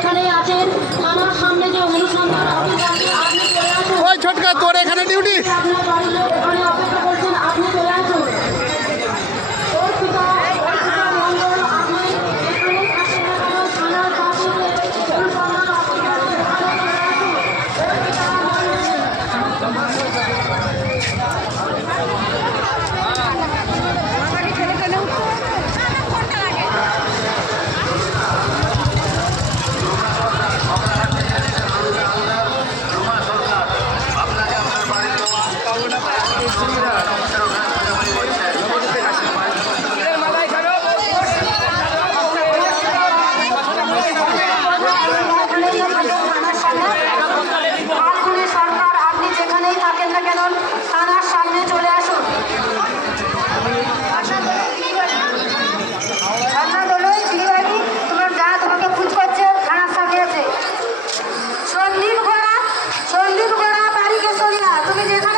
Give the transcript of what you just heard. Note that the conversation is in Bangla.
যেখানেই আছেন থানার সামনে যে অনুসন্ধান অফিস আছে আপনি চলে আসুন। ওই ছোটকা তোর এখানে ডিউটি। আপনার বাড়ির লোক এখানে অপেক্ষা করছেন, আপনি চলে আসুন। অর্পিতা মণ্ডল, আপনি এখানেই থাকেন না কেন থানার পাশে যে অনুসন্ধান অফিস আছে সেখানে চলে আসুন। অর্পিতা সরকার, আপনি যেখানেই থাকেন না কেন থানার সামনে চলে আসুন। রান্না দোলই চিড়িবাড়ি, তোমার যা তোমাকে খুঁজ করছে থানার সামনে আছে। সন্দীপ গোড়া বাড়ি কেশরিয়া, তুমি যেখানে